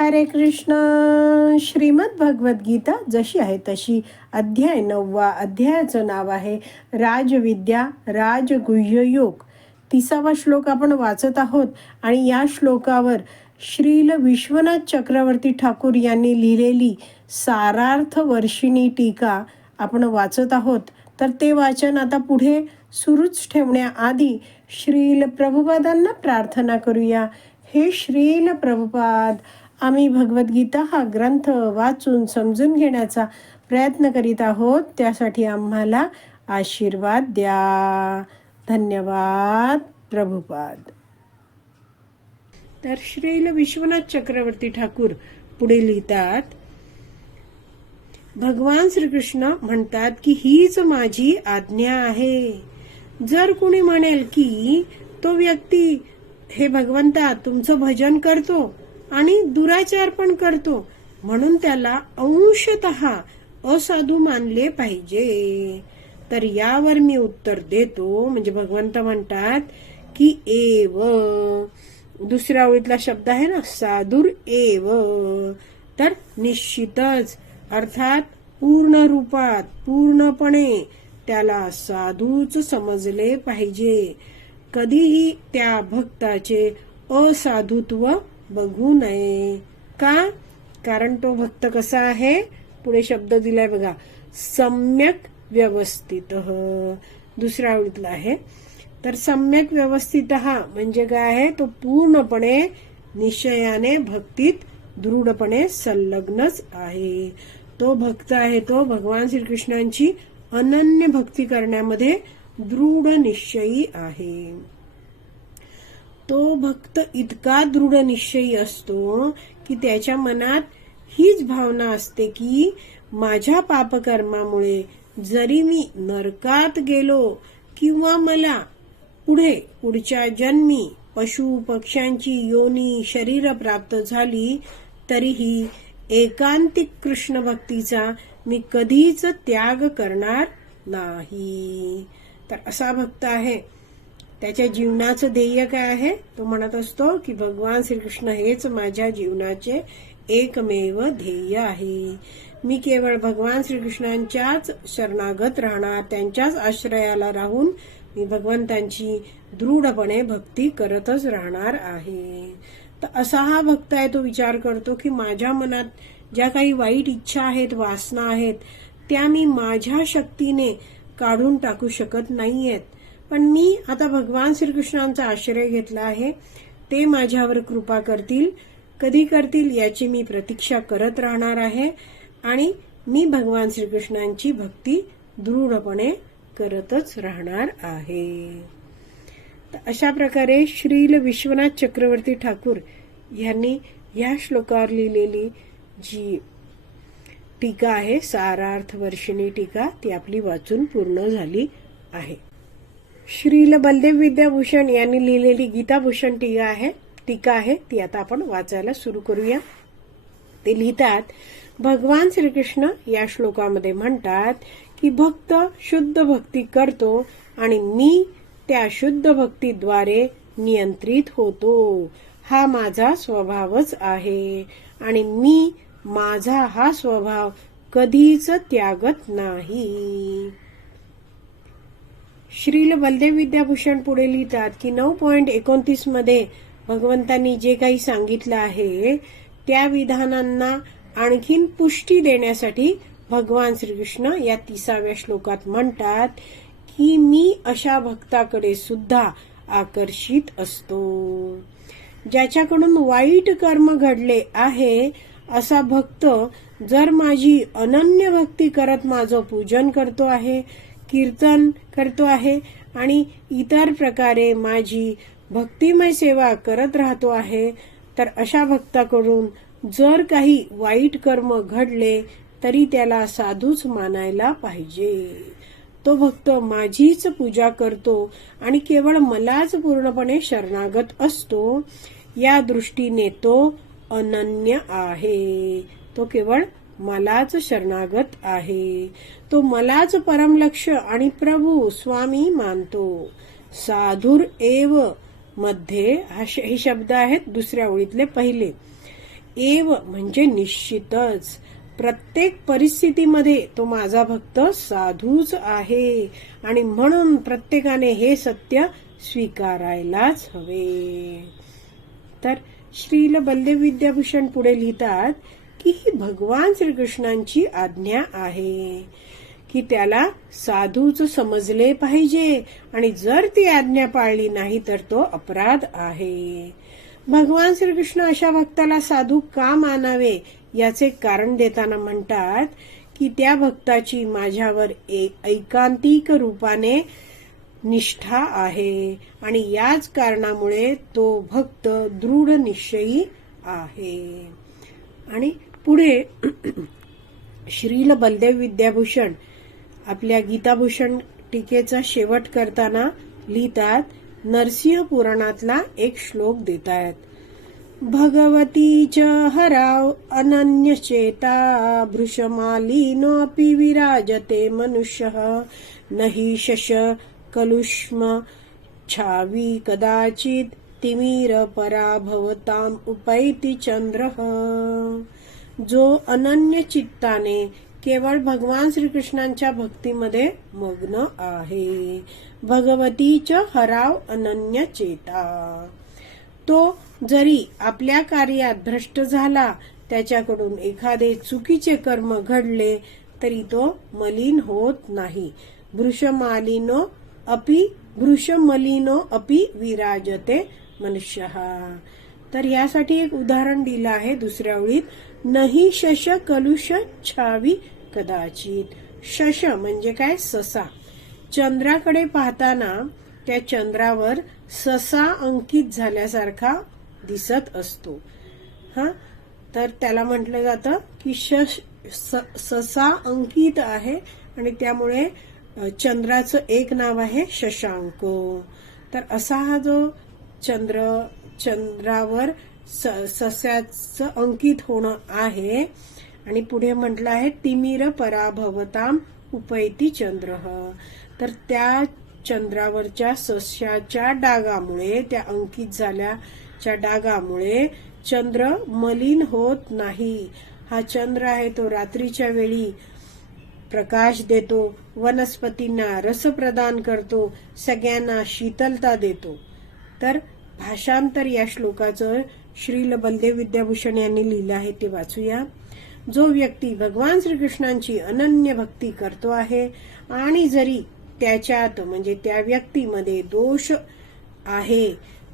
हरे कृष्ण. श्रीमद भगवद्गीता जशी आहे तशी. अध्याय नववा अध्यायाचं नाव आहे राजविद्या राजगुह्य योग. तिसावा श्लोक आपण वाचत आहोत आणि या श्लोकावर श्रील विश्वनाथ चक्रवर्ती ठाकूर यांनी लिहिलेली सारार्थ वर्षिणी टीका आपण वाचत आहोत. तर ते वाचन आता पुढे सुरूच ठेवण्याआधी श्रील प्रभुपादांना प्रार्थना करूया. हे श्रील प्रभुपाद आम्ही भगवद्गीता हा ग्रंथ वाचून समजून घेण्याचा प्रयत्न करीत आहोत. त्यासाठी आम्हाला आशीर्वाद द्या. धन्यवाद. प्रभुपाद. तर श्रील विश्वनाथ चक्रवर्ती ठाकूर पुढे लिहितात भगवान श्रीकृष्ण म्हणतात की हीच माझी आज्ञा आहे. जर कुणी म्हणेल की तो व्यक्ती हे भगवंता तुमचं भजन करतो आणि दुराचार पण करतो. म्हणून त्याला अंशत असाधू मानले पाहिजे. तर यावर मी उत्तर देतो. म्हणजे भगवंत म्हणतात की एव. दुसऱ्या ओळीतला शब्द आहे ना साधुर एव. तर निश्चितच अर्थात पूर्ण रूपात पूर्णपणे त्याला साधूच समजले पाहिजे. कधीही त्या भक्ताचे असाधुत्व बघू नये का? कारण तो भक्त कसा आहे? पुढे शब्द दिलाय बघा. सम्यक व्यवस्थित. दुसऱ्या आवडीतला आहे. तर सम्यक व्यवस्थित म्हणजे काय आहे? तो पूर्णपणे निश्चयाने भक्तीत दृढपणे संलग्नच आहे. तो भक्त आहे तो भगवान श्रीकृष्णांची अनन्य भक्ती करण्यामध्ये दृढ निश्चयी आहे. तो भक्त इतका दृढ निश्चयी असतो की त्याच्या मनात हीच भावना असते की माझ्या पापकर्मामुळे जरी मी नरकात गेलो किंवा मला पुढे पुढच्या जन्मी पशु पक्ष्यांची योनी शरीर प्राप्त झाली तरीही एकांतिक कृष्ण भक्तीचा मी कधीच त्याग करणार नाही. तर असा भक्त आहे. त्याच्या जीवनाचं ध्येय काय आहे? तो म्हणत असतो की भगवान श्रीकृष्ण हेच माझ्या जीवनाचे एकमेव ध्येय आहे. मी केवळ भगवान श्रीकृष्णांच्याच शरणागत राहणार त्यांच्याच आश्रयाला राहून मी भगवंतांची दृढपणे भक्ती करतच राहणार आहे. तर असा हा भक्त आहे तो विचार करतो की माझ्या मनात ज्या काही वाईट इच्छा आहेत वासना आहेत त्या मी माझ्या शक्तीने काढून टाकू शकत नाहीयेत. पण मी आता भगवान श्रीकृष्णांचा आश्रय घेतला आहे. ते माझ्यावर कृपा करतील कधी करतील याची मी प्रतीक्षा करत राहणार आहे आणि मी भगवान श्रीकृष्णांची भक्ती दृढपणे करतच राहणार आहे. अशा प्रकारे श्रील विश्वनाथ चक्रवर्ती ठाकूर यांनी या श्लोकावर लिहिलेली जी टीका आहे सारार्थ वर्षिणी टीका ती आपली वाचून पूर्ण झाली आहे. श्रील बलदेव विद्याभूषण यांनी लिहिलेली गीताभूषण टीका आहे टीका आहे ती आता आपण वाचायला सुरू करूया. ते लिहितात भगवान श्रीकृष्ण या श्लोकामध्ये म्हणतात की भक्त शुद्ध भक्ती करतो आणि मी त्या शुद्ध भक्तीद्वारे नियंत्रित होतो. हा माझा स्वभावच आहे आणि मी माझा हा स्वभाव कधीच त्यागत नाही. श्रील बलदेव विद्याभूषण पुढे लिहितात की नऊ पॉइंट एकोणतीसमध्ये भगवंतांनी जे काही सांगितलं आहे त्या विधानांना आणखीन पुष्टी देण्यासाठी भगवान श्रीकृष्ण या तिसाव्या श्लोकात म्हणतात की मी अशा भक्ताकडे सुद्धा आकर्षित असतो. ज्याच्याकडून वाईट कर्म घडले आहे असा भक्त जर माझी अनन्य भक्ती करत माझं पूजन करतो आहे कीर्तन करतो आहे आणि इतर प्रकारे माझी भक्तिमय सेवा करत राहतो आहे तर अशा भक्ताकडून जर काही वाईट कर्म घडले तरी त्याला साधूच मानायला पाहिजे. तो भक्त माझीच पूजा करतो आणि केवळ मलाच पूर्णपणे शरणागत असतो. या दृष्टीने तो अनन्य आहे. तो केवळ मलाच शरणागत आहे. तो मलाच परमलक्ष आणि प्रभू स्वामी मानतो. साधुर एवमध्ये हे शब्द आहेत दुसऱ्या ओळीतले पहिले. एव म्हणजे निश्चितच. प्रत्येक परिस्थितीमध्ये तो माझा भक्त साधूच आहे आणि म्हणून प्रत्येकाने हे सत्य स्वीकारायलाच हवे. तर श्रील बलदेव विद्याभूषण पुढे लिहितात की ही भगवान श्रीकृष्णांची आज्ञा आहे की त्याला साधूच समजले पाहिजे. आणि जर ती आज्ञा पाळली नाही तर तो अपराध आहे. भगवान श्रीकृष्ण अशा भक्ताला साधू का मानावे? याचे कारण देताना म्हणतात की त्या भक्ताची माझ्यावर एक ऐकांतिक रूपाने निष्ठा आहे. आणि याच कारणामुळे तो भक्त दृढ निश्चयी आहे. आणि पुढे श्रील बलदेव विद्याभूषण आपल्या गीताभूषण टीकेचा शेवट करताना लिहितात नरसिंह पुराणातला एक श्लोक देत आहेत भगवती च हराव अनन्य चेता भृशमालिनोऽपि विराजते मनुष्य नहि शश कलुष्म छावी कदाचित तिमीर पराभवताम उपैति चंद्र जो अनन्य चित्ताने केवळ भगवान श्रीकृष्णांच्या भक्तीमध्ये मग्न आहे. भगवतीच हराव अनन्य चेता. तो जरी आपल्या कार्यात भ्रष्ट झाला त्याच्याकडून एखादे चुकीचे कर्म घडले तरी तो मलिन होत नाही. भृषमालिनो अपि भृशमलिनो अपि विराजते मनुष्य. तर यासाठी एक उदाहरण दिलं आहे दुसऱ्या ओळीत. नही शश कलुष छावी कदाचित. शश म्हणजे काय? ससा. चंद्राकडे पाहताना त्या चंद्रावर ससा अंकित झाल्यासारखा दिसत असतो. हा? तर त्याला म्हटलं जातं की शश स- ससा अंकित आहे आणि त्यामुळे चंद्राचं एक नाव आहे शशांक. तर असा हा जो चंद्र चंद्रावर सस्याचं अंकित होणं आहे. आणि पुढे म्हटलं आहे तिमिर पराभवताम उपैती चंद्र. तर त्या चंद्रावरच्या सस्याच्या डागामुळे त्या अंकित झाल्याच्या डागामुळे चंद्र मलिन होत नाही. हा चंद्र आहे तो रात्रीच्या वेळी प्रकाश देतो वनस्पतींना रस प्रदान करतो सगळ्यांना शीतलता देतो. तर भाषांतर या श्लोकाचं श्रील बलदेव विद्याभूषण यांनी लिहिलं आहे ते वाचूया. जो व्यक्ती भगवान श्रीकृष्णांची अनन्य भक्ती करतो आहे आणि जरी त्याच्यात म्हणजे त्या व्यक्तीमध्ये दोष आहे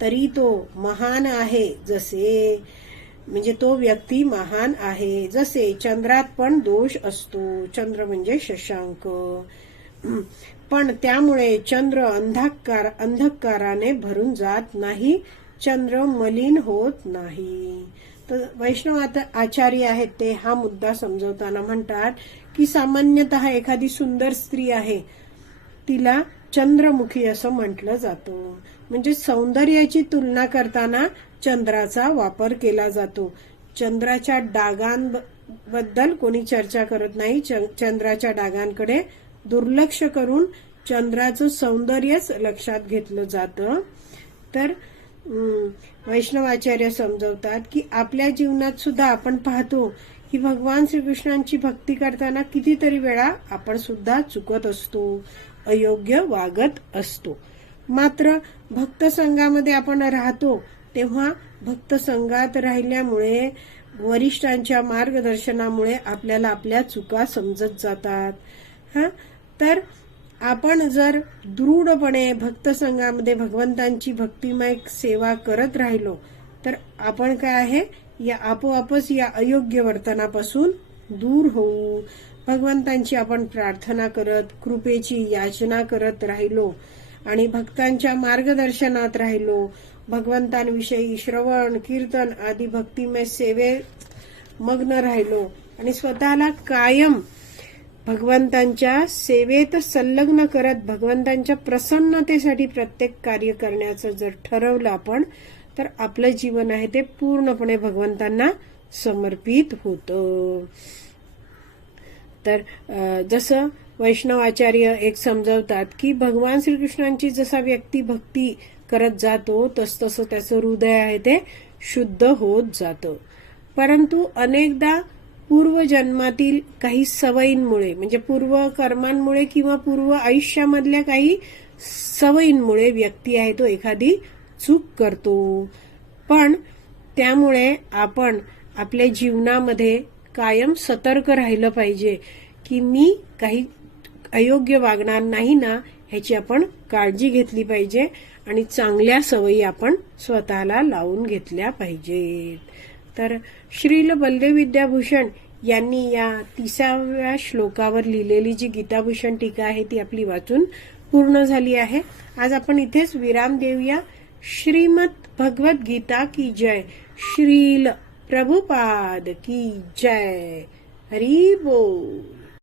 तरी तो महान आहे जसे म्हणजे तो व्यक्ती महान आहे जसे. चंद्रात पण दोष असतो चंद्र म्हणजे शशांक. पण त्यामुळे चंद्र अंधकार अंधकाराने भरून जात नाही. चंद्र मलिन होत नाही. तर वैष्णव आता आचार्य आहेत ते हा मुद्दा समजवताना म्हणतात की सामान्यतः एखादी सुंदर स्त्री आहे तिला चंद्रमुखी असं म्हटलं जातं. म्हणजे सौंदर्याची तुलना करताना चंद्राचा वापर केला जातो. चंद्राच्या डागांबद्दल कोणी चर्चा करत नाही च- चंद्राच्या डागांकडे दुर्लक्ष करून चंद्राचं सौंदर्यच लक्षात घेतलं जातं. तर वैष्णवाचार्य समजवतात की आपल्या जीवनात सुद्धा आपण पाहतो की भगवान श्रीकृष्णांची भक्ती करताना कितीतरी वेळा आपण सुद्धा चुकत असतो अयोग्य वागत असतो. मात्र भक्त संघामध्ये आपण राहतो तेव्हा भक्त संघात राहिल्यामुळे वरिष्ठांच्या मार्गदर्शनामुळे आपल्याला आपल्या चुका समजत जातात. हा? तर आपण जर दृढपणे भक्त संघामध्ये भगवंतांची भक्तिमय सेवा करत राहिलो तर आपण काय आहे? या आपोआपच या अयोग्य वर्तनापासून दूर होऊ. भगवंतांची आपण प्रार्थना करत कृपेची याचना करत राहिलो आणि भक्तांच्या मार्गदर्शनात राहिलो भगवंतांविषयी श्रवण कीर्तन आदी भक्तिमय सेवेत मग्न राहिलो आणि स्वतःला कायम भगवंतांच्या सेवेत संलग्न करत भगवंतांच्या प्रसन्नतेसाठी प्रत्येक कार्य करण्याचं जर ठरवलं आपण तर आपलं जीवन आहे ते पूर्णपणे भगवंतांना समर्पित होतं. तर जसं वैष्णव आचार्य एक समजवतात की भगवान श्रीकृष्णांची जसा व्यक्ती भक्ती करत जातो तस तसं त्याचं हृदय आहे ते शुद्ध होत जातं. परंतु अनेकदा पूर्वजन्मातील काही सवयींमुळे म्हणजे पूर्व कर्मांमुळे किंवा पूर्व आयुष्यामधल्या काही सवयींमुळे व्यक्ती आहे तो एखादी चूक करतो. पण त्यामुळे आपण आपल्या जीवनामध्ये कायम सतर्क राहिलं पाहिजे की मी काही अयोग्य वागणार नाही ना ह्याची आपण काळजी घेतली पाहिजे आणि चांगल्या सवयी आपण स्वतःला लावून घेतल्या पाहिजेत. तर श्रील बलदेव विद्याभूषण यांनी या तिसाव्या श्लोकावर लिहिलेली जी गीताभूषण टीका आहे ती आपली वाचून पूर्ण झाली आहे. आज आपण इथेच विराम देऊया. श्रीमद भगवत गीता की जय. श्रील प्रभुपाद की जय. हरी बोल.